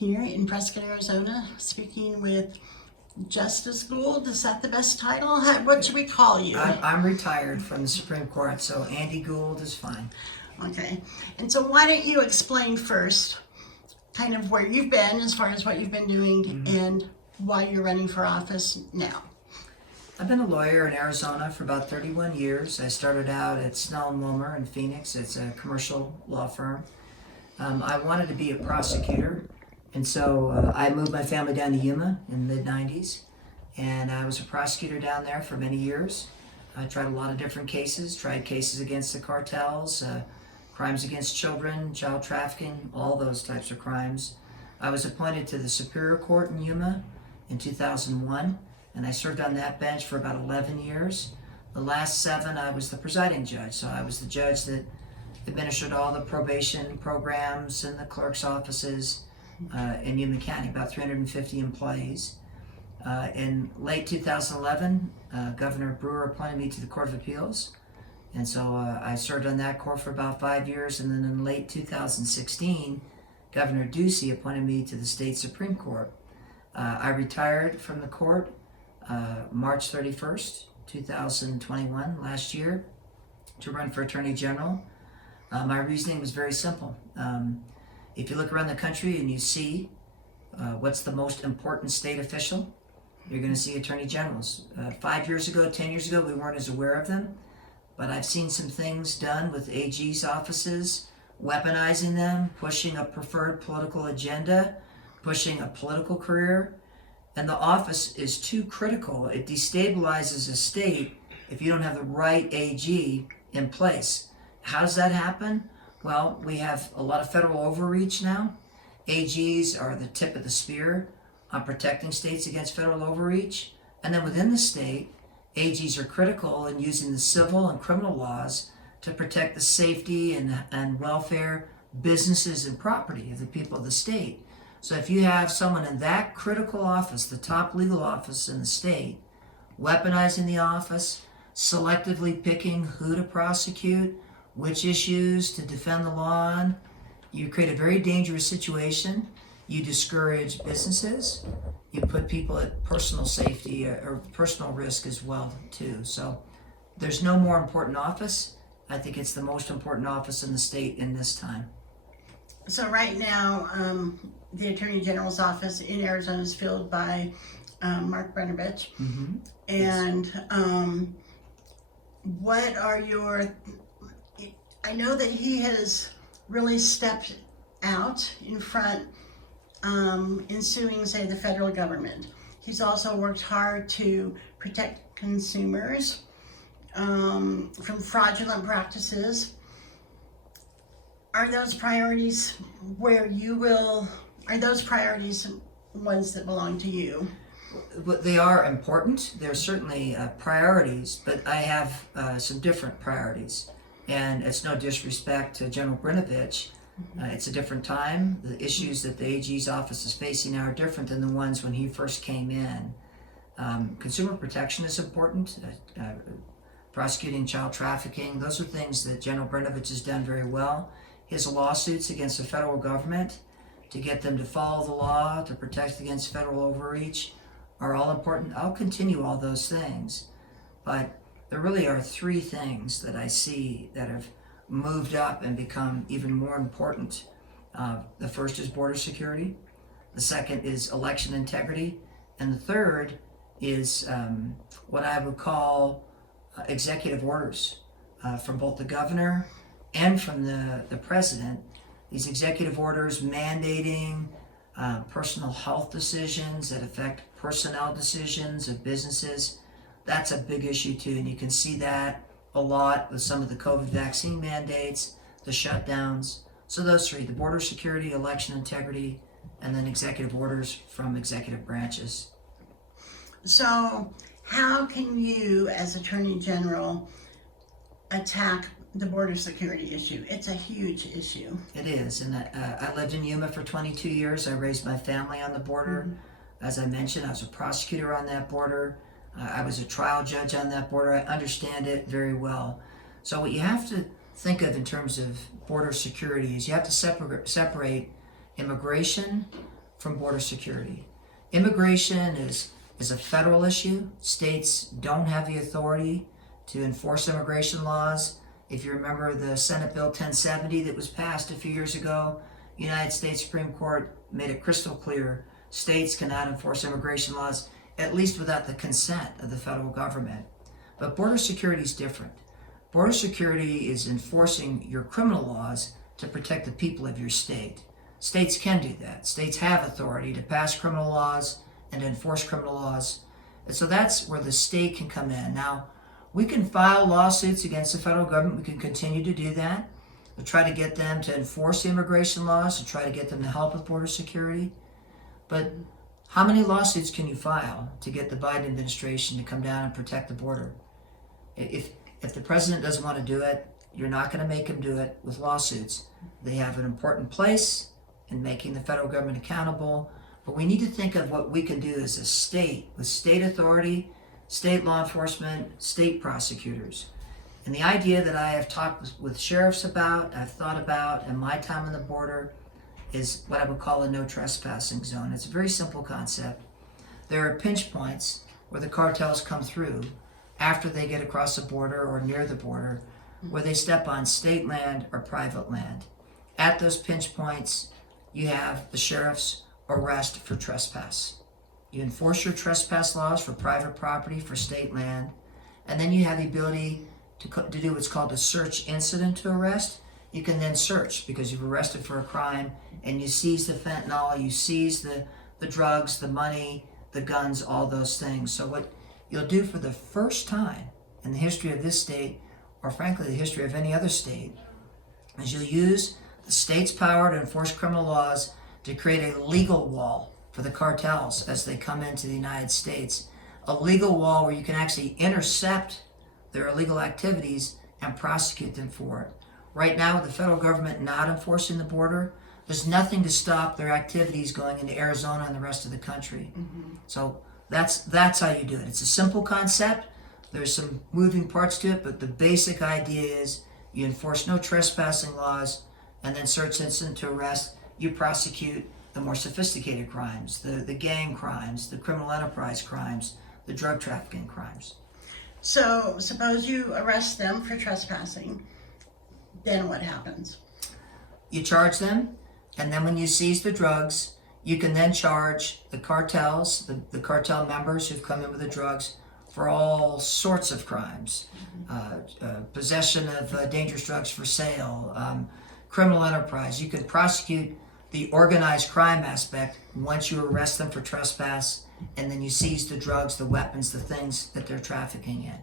here in Prescott, Arizona, speaking with Justice Gould. Is that the best title? What should we call you? I'm retired from the Supreme Court, so Andy Gould is fine. Okay. And so why don't you explain first kind of where you've been as far as what you've been doing and why you're running for office now? I've been a lawyer in Arizona for about 31 years. I started out at Snell and Wilmer in Phoenix. It's a commercial law firm. I wanted to be a prosecutor, and so I moved my family down to Yuma in the mid-90s, and I was a prosecutor down there for many years. I tried a lot of different cases, tried cases against the cartels, crimes against children, child trafficking, all those types of crimes. I was appointed to the Superior Court in Yuma in 2001, and I served on that bench for about 11 years. The last 7, I was the presiding judge, so I was the judge that administered all the probation programs in the clerk's offices in Yuma County, about 350 employees. In late 2011, Governor Brewer appointed me to the Court of Appeals, and so I served on that court for about 5 years, and then in late 2016, Governor Ducey appointed me to the state Supreme Court. I retired from the court March 31st, 2021, last year, to run for Attorney General. My reasoning was very simple. If you look around the country and you see what's the most important state official, you're going to see attorney generals. 5 years ago, 10 years ago, we weren't as aware of them, but I've seen some things done with AG's offices, weaponizing them, pushing a preferred political agenda, pushing a political career, and the office is too critical. It destabilizes a state if you don't have the right AG in place. How does that happen? Well, we have a lot of federal overreach now. AGs are the tip of the spear on protecting states against federal overreach. And then within the state, AGs are critical in using the civil and criminal laws to protect the safety and welfare, businesses and property of the people of the state. So if you have someone in that critical office, the top legal office in the state, weaponizing the office, selectively picking who to prosecute, which issues to defend the law on, you create a very dangerous situation. You discourage businesses. You put people at personal safety or personal risk as well too. So there's no more important office. I think it's the most important office in the state in this time. So right now, the Attorney General's office in Arizona is filled by Mark Brnovich. Mm-hmm. And what are your... I know that he has really stepped out in front in suing, say, the federal government. He's also worked hard to protect consumers from fraudulent practices. Are those priorities are those priorities ones that belong to you? They are important. They're certainly priorities, but I have some different priorities. And it's no disrespect to General Brnovich. It's a different time. The issues that the AG's office is facing now are different than the ones when he first came in. Consumer protection is important. Prosecuting child trafficking, those are things that General Brnovich has done very well. His lawsuits against the federal government to get them to follow the law, to protect against federal overreach, are all important. I'll continue all those things, but there really are 3 things that I see that have moved up and become even more important. The first is border security. The second is election integrity. And the third is what I would call executive orders from both the governor and from the president. These executive orders mandating personal health decisions that affect personnel decisions of businesses. That's a big issue too, and you can see that a lot with some of the COVID vaccine mandates, the shutdowns. So those 3, the border security, election integrity, and then executive orders from executive branches. So how can you, as Attorney General, attack the border security issue? It's a huge issue. It is, and I lived in Yuma for 22 years. I raised my family on the border. Mm-hmm. As I mentioned, I was a prosecutor on that border. I was a trial judge on that border. I understand it very well. So what you have to think of in terms of border security is you have to separate immigration from border security. Immigration is a federal issue. States don't have the authority to enforce immigration laws. If you remember the Senate Bill 1070 that was passed a few years ago, the United States Supreme Court made it crystal clear states cannot enforce immigration laws, at least without the consent of the federal government. But border security is different. Border security is enforcing your criminal laws to protect the people of your state. States can do that. States have authority to pass criminal laws and enforce criminal laws. And so that's where the state can come in. Now, we can file lawsuits against the federal government. We can continue to do that. We'll try to get them to enforce the immigration laws, to try to get them to help with border security. But how many lawsuits can you file to get the Biden administration to come down and protect the border? If the president doesn't want to do it, you're not going to make him do it with lawsuits. They have an important place in making the federal government accountable, but we need to think of what we can do as a state, with state authority, state law enforcement, state prosecutors. And the idea that I have talked with sheriffs about, I've thought about in my time on the border, is what I would call a no trespassing zone. It's a very simple concept. There are pinch points where the cartels come through after they get across the border or near the border, where they step on state land or private land. At those pinch points, you have the sheriff's arrest for trespass. You enforce your trespass laws for private property, for state land, and then you have the ability to do what's called a search incident to arrest. You can then search because you've arrested for a crime, and you seize the fentanyl, you seize the drugs, the money, the guns, all those things. So what you'll do for the first time in the history of this state, or frankly the history of any other state, is you'll use the state's power to enforce criminal laws to create a legal wall for the cartels as they come into the United States. A legal wall where you can actually intercept their illegal activities and prosecute them for it. Right now, with the federal government not enforcing the border, there's nothing to stop their activities going into Arizona and the rest of the country. So that's how you do it. It's a simple concept. There's some moving parts to it, but the basic idea is you enforce no trespassing laws, and then search incident to arrest. You prosecute the more sophisticated crimes, the gang crimes, the criminal enterprise crimes, the drug trafficking crimes. So suppose you arrest them for trespassing, then what happens? You charge them, and then when you seize the drugs, you can then charge the cartels, the cartel members who've come in with the drugs, for all sorts of crimes. Possession of dangerous drugs for sale, criminal enterprise. You can prosecute the organized crime aspect once you arrest them for trespass, and then you seize the drugs, the weapons, the things that they're trafficking in.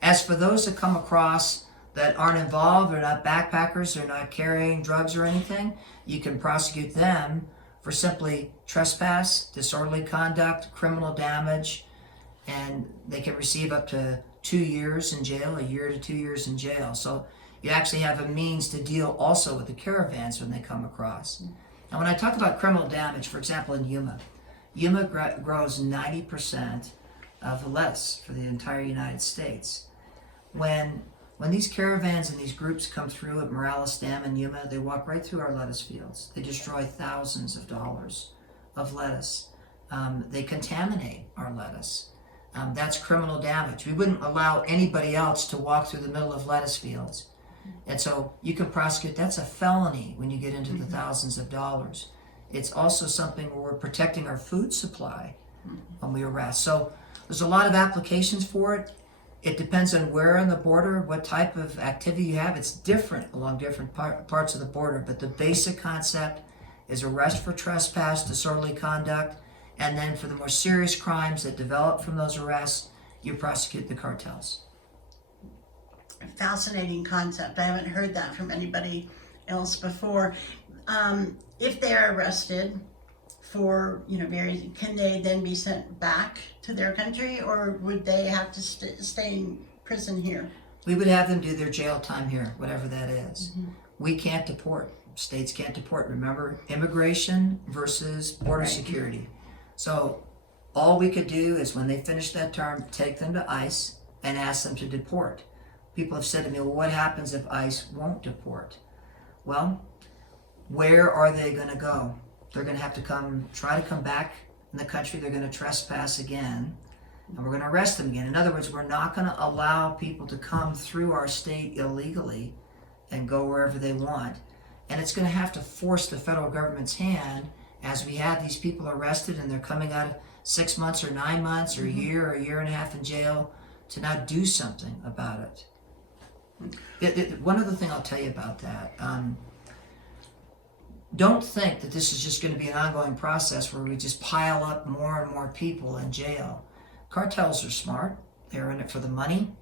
As for those that come across that aren't involved, they're not backpackers, they're not carrying drugs or anything, you can prosecute them for simply trespass, disorderly conduct, criminal damage, and they can receive up to 2 years in jail, a year to 2 years in jail. So you actually have a means to deal also with the caravans when they come across. And when I talk about criminal damage, for example, in Yuma grows 90% of the lettuce for the entire United States. When these caravans and these groups come through at Morales Dam in Yuma, they walk right through our lettuce fields. They destroy thousands of dollars of lettuce. They contaminate our lettuce. That's criminal damage. We wouldn't allow anybody else to walk through the middle of lettuce fields. And so you can prosecute, that's a felony when you get into the thousands of dollars. It's also something where we're protecting our food supply when we arrest. So there's a lot of applications for it. It depends on where on the border, what type of activity you have. It's different along different parts of the border, but the basic concept is arrest for trespass, disorderly conduct, and then for the more serious crimes that develop from those arrests, you prosecute the cartels. Fascinating concept. I haven't heard that from anybody else before. If they're arrested for, can they then be sent back to their country, or would they have to stay in prison here? We would have them do their jail time here, whatever that is. We can't deport. States can't deport. Remember, immigration versus border security. So all we could do is when they finish that term, take them to ICE and ask them to deport. People have said to me, well, what happens if ICE won't deport? Well, where are they going to go? they're going to have to try to come back in the country. They're going to trespass again, and we're going to arrest them again. In other words, we're not going to allow people to come through our state illegally and go wherever they want. And it's going to have to force the federal government's hand as we have these people arrested and they're coming out of 6 months or 9 months or a year or a year and a half in jail to now do something about it. One other thing I'll tell you about that. Don't think that this is just going to be an ongoing process where we just pile up more and more people in jail. Cartels are smart. They're in it for the money.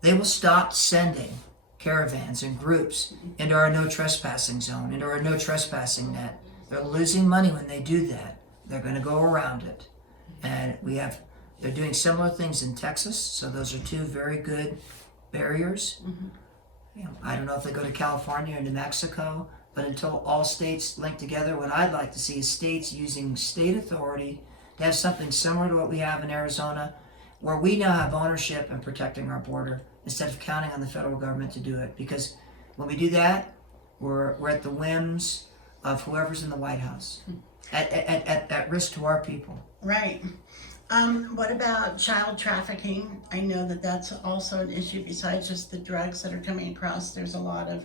They will stop sending caravans and groups into our no trespassing zone, into our no trespassing net. They're losing money when they do that. They're going to go around it. And they're doing similar things in Texas, so those are two very good barriers. I don't know if they go to California or New Mexico, but until all states link together, what I'd like to see is states using state authority to have something similar to what we have in Arizona, where we now have ownership in protecting our border instead of counting on the federal government to do it. Because when we do that, we're at the whims of whoever's in the White House, at risk to our people. Right. What about child trafficking? I know that that's also an issue besides just the drugs that are coming across. There's a lot of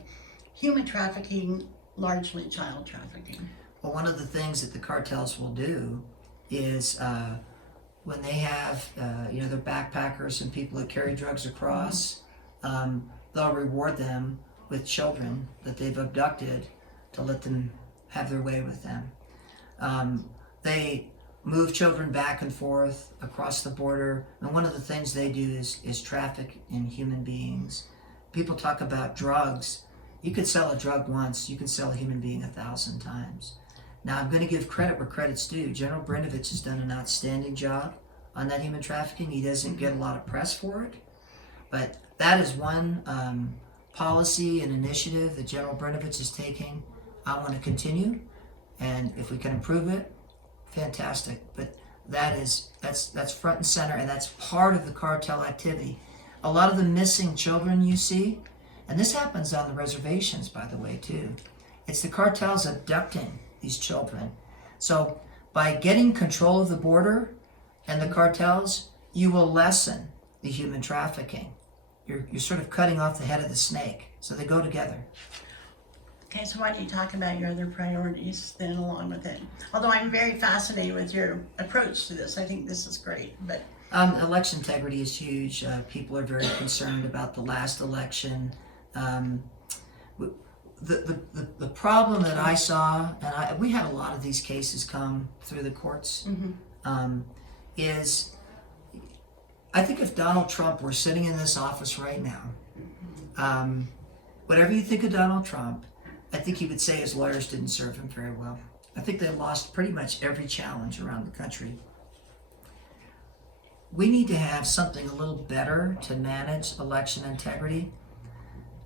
human trafficking, largely child trafficking. Well, one of the things that the cartels will do is when they have, their backpackers and people that carry drugs across, they'll reward them with children that they've abducted to let them have their way with them. They move children back and forth across the border, and one of the things they do is traffic in human beings. People talk about drugs. You could sell a drug once, you can sell a human being 1,000 times. Now, I'm going to give credit where credit's due. General Brinovich has done an outstanding job on that human trafficking. He doesn't get a lot of press for it, but that is one policy and initiative that General Brinovich is taking. I want to continue, and if we can improve it, fantastic. But that's front and center, and that's part of the cartel activity. A lot of the missing children you see, and this happens on the reservations, by the way, too. It's the cartels abducting these children. So by getting control of the border and the cartels, you will lessen the human trafficking. You're sort of cutting off the head of the snake. So they go together. Okay, so why don't you talk about your other priorities then along with it? Although I'm very fascinated with your approach to this. I think this is great, but... Election integrity is huge. People are very concerned about the last election. The problem that I saw, and we had a lot of these cases come through the courts, is I think if Donald Trump were sitting in this office right now, whatever you think of Donald Trump, I think he would say his lawyers didn't serve him very well. I think they lost pretty much every challenge around the country. We need to have something a little better to manage election integrity.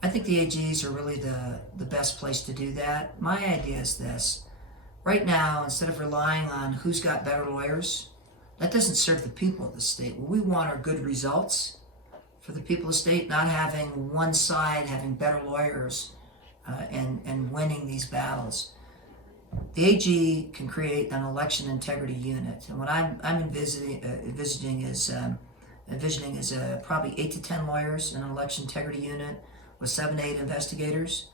I think the AGs are really the best place to do that. My idea is this. Right now, instead of relying on who's got better lawyers, that doesn't serve the people of the state. What we want are good results for the people of the state, not having one side having better lawyers and winning these battles. The AG can create an election integrity unit, and what I'm envisioning is probably 8 to 10 lawyers in an election integrity unit with 7 to 8 investigators.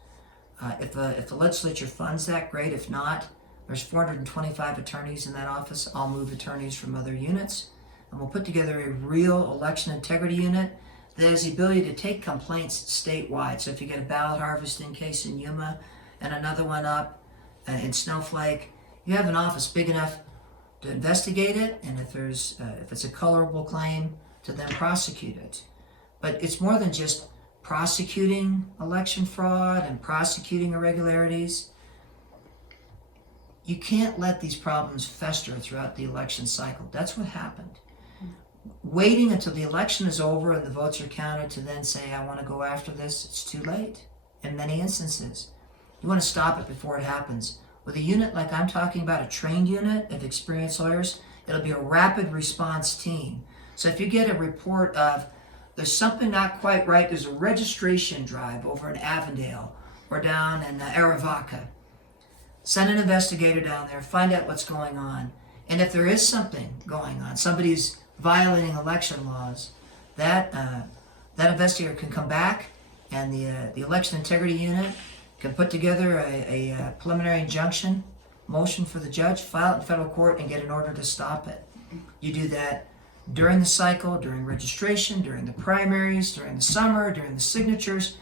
If the legislature funds that, great. If not, there's 425 attorneys in that office. I'll move attorneys from other units, and we'll put together a real election integrity unit that has the ability to take complaints statewide. So if you get a ballot harvesting case in Yuma and another one up in Snowflake, you have an office big enough to investigate it, and if it's a colorable claim, to then prosecute it. But it's more than just prosecuting election fraud and prosecuting irregularities. You can't let these problems fester throughout the election cycle. That's what happened. Waiting until the election is over and the votes are counted to then say, I want to go after this, it's too late in many instances. You want to stop it before it happens. With a unit like I'm talking about, a trained unit of experienced lawyers, it'll be a rapid response team. So if you get a report of there's something not quite right, there's a registration drive over in Avondale or down in Arivaca, Send an investigator down there, find out what's going on. And if there is something going on, somebody's violating election laws, that investigator can come back, and the election integrity unit can put together a preliminary injunction motion for the judge, file it in federal court, and get an order to stop it. You do that during the cycle, during registration, during the primaries, during the summer, during the signatures.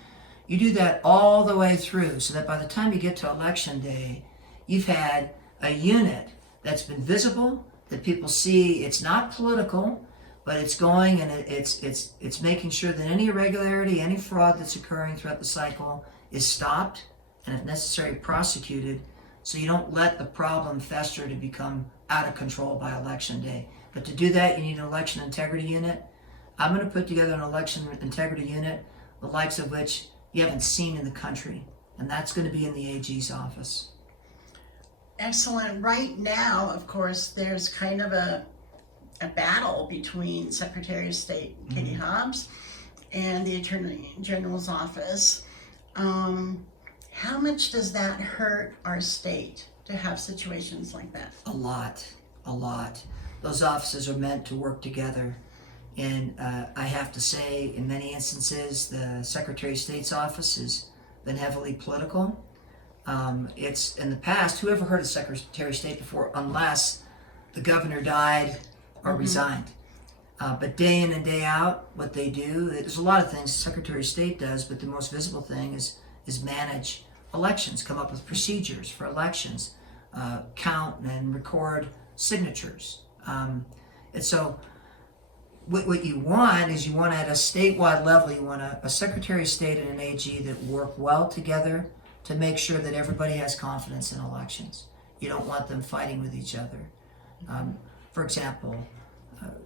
You do that all the way through, so that by the time you get to election day, you've had a unit that's been visible, that people see it's not political, but it's going, and it's making sure that any irregularity, any fraud that's occurring throughout the cycle is stopped, and if necessary, prosecuted, so you don't let the problem fester to become out of control by election day. But to do that, you need an election integrity unit. I'm going to put together an election integrity unit, the likes of which you haven't seen in the country, and that's going to be in the AG's office. Excellent. Right now, of course, there's kind of a battle between Secretary of State Katie Hobbs and the Attorney General's office. How much does that hurt our state to have situations like that? A lot. Those offices are meant to work together. And I have to say, in many instances, the Secretary of State's office has been heavily political. It's in the past, who ever heard of Secretary of State before, unless the governor died or resigned. But day in and day out, what they do, there's a lot of things the Secretary of State does, but the most visible thing is manage elections, come up with procedures for elections, count and record signatures. And so what you want is, you want at a statewide level, you want a Secretary of State and an AG that work well together to make sure that everybody has confidence in elections. You don't want them fighting with each other. For example,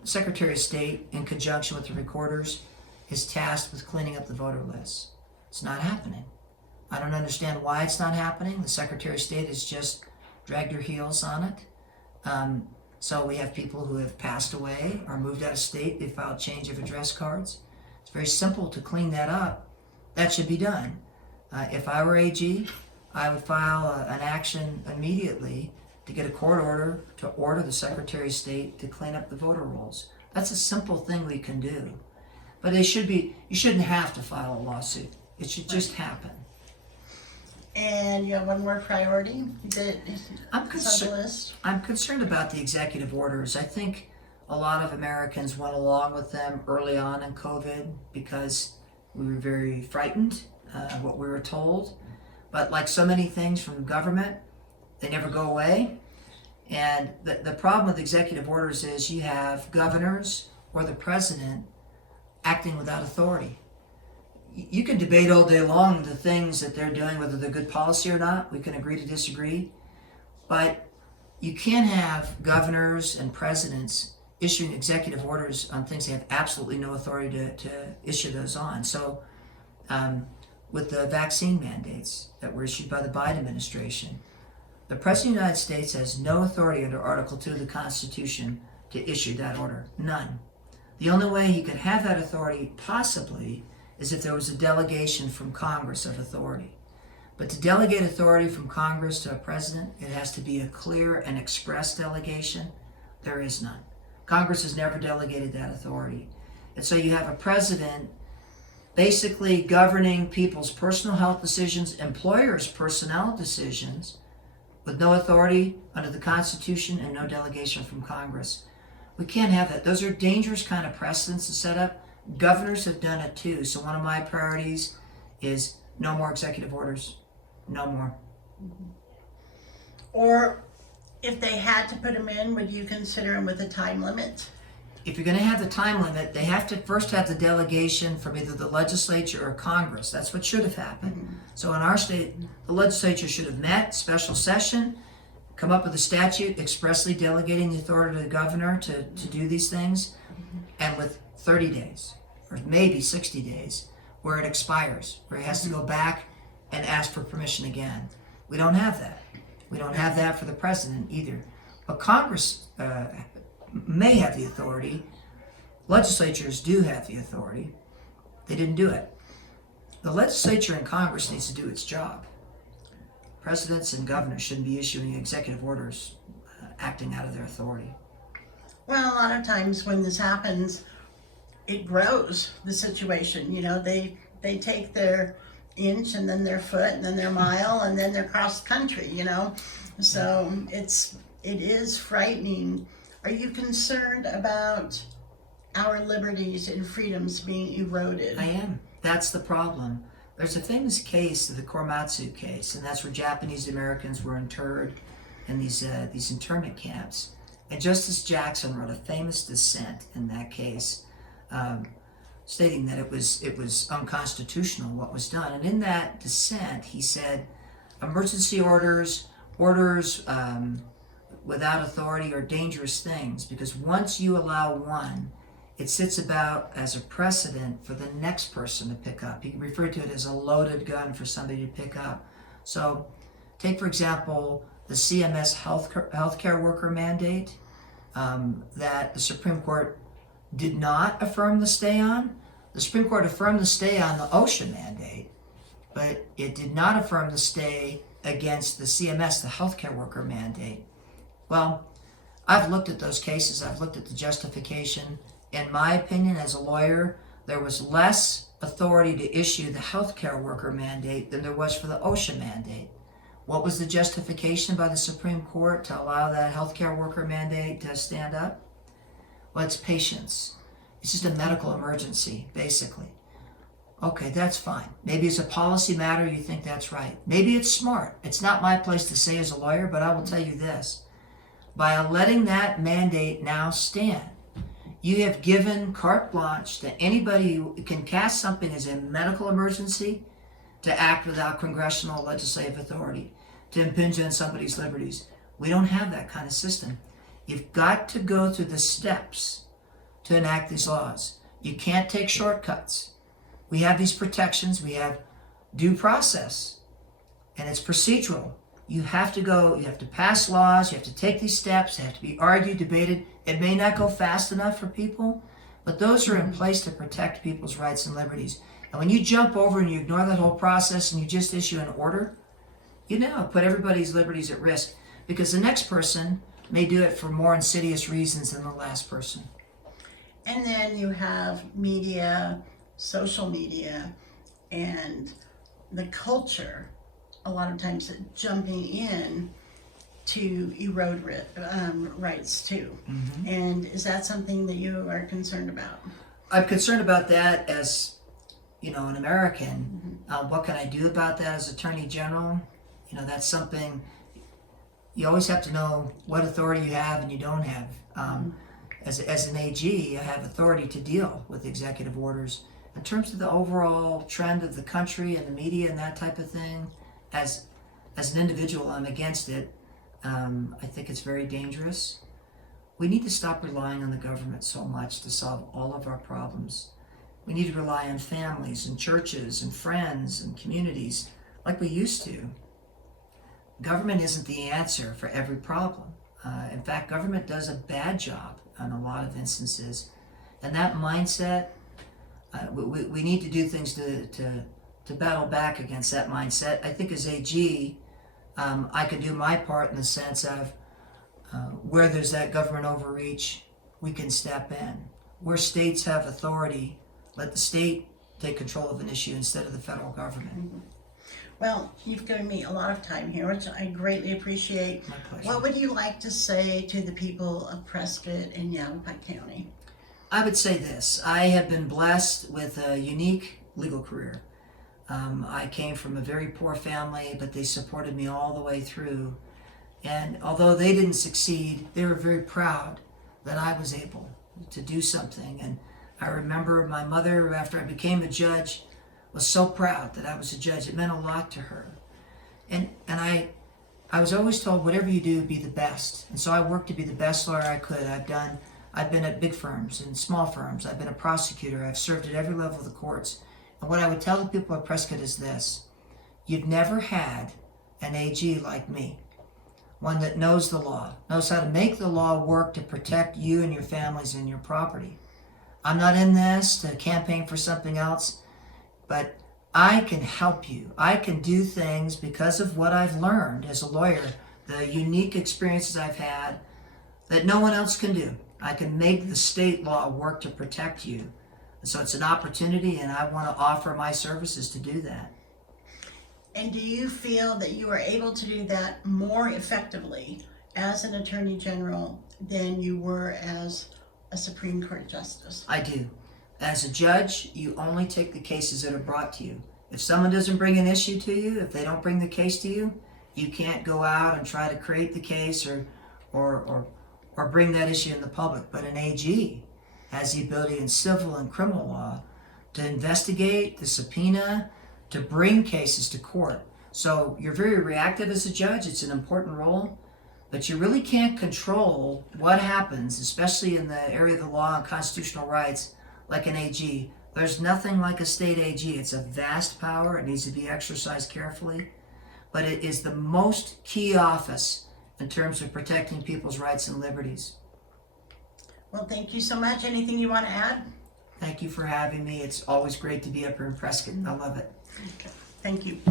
Secretary of State, in conjunction with the recorders, is tasked with cleaning up the voter lists. It's not happening. I don't understand why it's not happening. The Secretary of State has just dragged her heels on it. So we have people who have passed away or moved out of state. They filed change of address cards. It's very simple to clean that up. That should be done. If I were AG, I would file an action immediately to get a court order to order the Secretary of State to clean up the voter rolls. That's a simple thing we can do. But you shouldn't have to file a lawsuit. It should just happen. And you have one more priority that is on the list? I'm concerned about the executive orders. I think a lot of Americans went along with them early on in COVID because we were very frightened what we were told. But like so many things from government, they never go away. And the problem with executive orders is you have governors or the president acting without authority. You can debate all day long the things that they're doing, whether they're good policy or not. We can agree to disagree. But you can't have governors and presidents issuing executive orders on things they have absolutely no authority to issue those on. So with the vaccine mandates that were issued by the Biden administration, the President of the United States has no authority under Article 2 of the Constitution to issue that order. None. The only way he could have that authority, possibly, is if there was a delegation from Congress of authority. But to delegate authority from Congress to a president, it has to be a clear and express delegation. There is none. Congress has never delegated that authority. And so you have a president basically governing people's personal health decisions, employers' personnel decisions, with no authority under the Constitution and no delegation from Congress. We can't have that. Those are dangerous kind of precedents to set up. Governors have done it too. So one of my priorities is no more executive orders. No more. Or if they had to put them in, would you consider them with a time limit? If you're going to have the time limit, they have to first have the delegation from either the legislature or Congress. That's what should have happened. Mm-hmm. So in our state, the legislature should have met, special session, come up with a statute expressly delegating the authority to the governor to do these things, and with 30 days, or maybe 60 days, where it expires, where he has to go back and ask for permission again. We don't have that. We don't have that for the president either. But Congress may have the authority. Legislatures do have the authority. They didn't do it. The legislature and Congress needs to do its job. Presidents and governors shouldn't be issuing executive orders acting out of their authority. Well, a lot of times when this happens, it grows the situation. You know, they take their inch and then their foot and then their mile and then they're cross country, you know. So it is frightening. Are you concerned about our liberties and freedoms being eroded? I am. That's the problem. There's a famous case, the Korematsu case, and that's where Japanese Americans were interred in these internment camps. And Justice Jackson wrote a famous dissent in that case, stating that it was unconstitutional what was done. And in that dissent, he said, emergency orders without authority are dangerous things, because once you allow one, it sits about as a precedent for the next person to pick up. He referred to it as a loaded gun for somebody to pick up. So take, for example, the CMS healthcare worker mandate that the Supreme Court did not affirm the stay on. The Supreme Court affirmed the stay on the OSHA mandate, but it did not affirm the stay against the CMS, the healthcare worker mandate. Well, I've looked at those cases. I've looked at the justification. In my opinion, as a lawyer, there was less authority to issue the healthcare worker mandate than there was for the OSHA mandate. What was the justification by the Supreme Court to allow that healthcare worker mandate to stand up? Well, it's patience. It's just a medical emergency, basically. Okay, that's fine. Maybe as a policy matter, you think that's right. Maybe it's smart. It's not my place to say as a lawyer, but I will tell you this. By letting that mandate now stand, you have given carte blanche to anybody who can cast something as a medical emergency to act without congressional legislative authority, to impinge on somebody's liberties. We don't have that kind of system. You've got to go through the steps to enact these laws. You can't take shortcuts. We have these protections. We have due process, and it's procedural. You have to pass laws, you have to take these steps, they have to be argued, debated. It may not go fast enough for people, but those are in place to protect people's rights and liberties. And when you jump over and you ignore that whole process and you just issue an order, you now put everybody's liberties at risk, because the next person may do it for more insidious reasons than the last person. And then you have media, social media, and the culture, a lot of times jumping in to erode rights too. Mm-hmm. And is that something that you are concerned about? I'm concerned about that as, an American. Mm-hmm. What can I do about that as Attorney General? That's something you always have to know what authority you have and you don't have. As an AG, I have authority to deal with executive orders. In terms of the overall trend of the country and the media and that type of thing, as an individual, I'm against it. I think it's very dangerous. We need to stop relying on the government so much to solve all of our problems. We need to rely on families and churches and friends and communities like we used to. Government isn't the answer for every problem. In fact, government does a bad job in a lot of instances. And that mindset, we need to do things to battle back against that mindset. I think as AG, I can do my part in the sense of where there's that government overreach, we can step in. Where states have authority, let the state take control of an issue instead of the federal government. Mm-hmm. Well, you've given me a lot of time here, which I greatly appreciate. My pleasure. What would you like to say to the people of Prescott and Yavapai County? I would say this. I have been blessed with a unique legal career. I came from a very poor family, but they supported me all the way through. And although they didn't succeed, they were very proud that I was able to do something. And I remember my mother, after I became a judge, was so proud that I was a judge. It meant a lot to her. And I was always told, whatever you do, be the best. And so I worked to be the best lawyer I could. I've been at big firms and small firms. I've been a prosecutor. I've served at every level of the courts. And what I would tell the people at Prescott is this: you've never had an AG like me, one that knows the law, knows how to make the law work to protect you and your families and your property. I'm not in this to campaign for something else, but I can help you. I can do things because of what I've learned as a lawyer, the unique experiences I've had that no one else can do. I can make the state law work to protect you. So it's an opportunity, and I want to offer my services to do that. And do you feel that you are able to do that more effectively as an attorney general than you were as a Supreme Court justice? I do. As a judge, you only take the cases that are brought to you. If someone doesn't bring an issue to you, if they don't bring the case to you, you can't go out and try to create the case or bring that issue in the public. But an AG has the ability in civil and criminal law to investigate, to subpoena, to bring cases to court. So you're very reactive as a judge. It's an important role, but you really can't control what happens, especially in the area of the law and constitutional rights, like an AG. There's nothing like a state AG. It's a vast power. It needs to be exercised carefully, but it is the most key office in terms of protecting people's rights and liberties. Well, thank you so much. Anything you want to add? Thank you for having me. It's always great to be up here in Prescott. I love it. Okay. Thank you.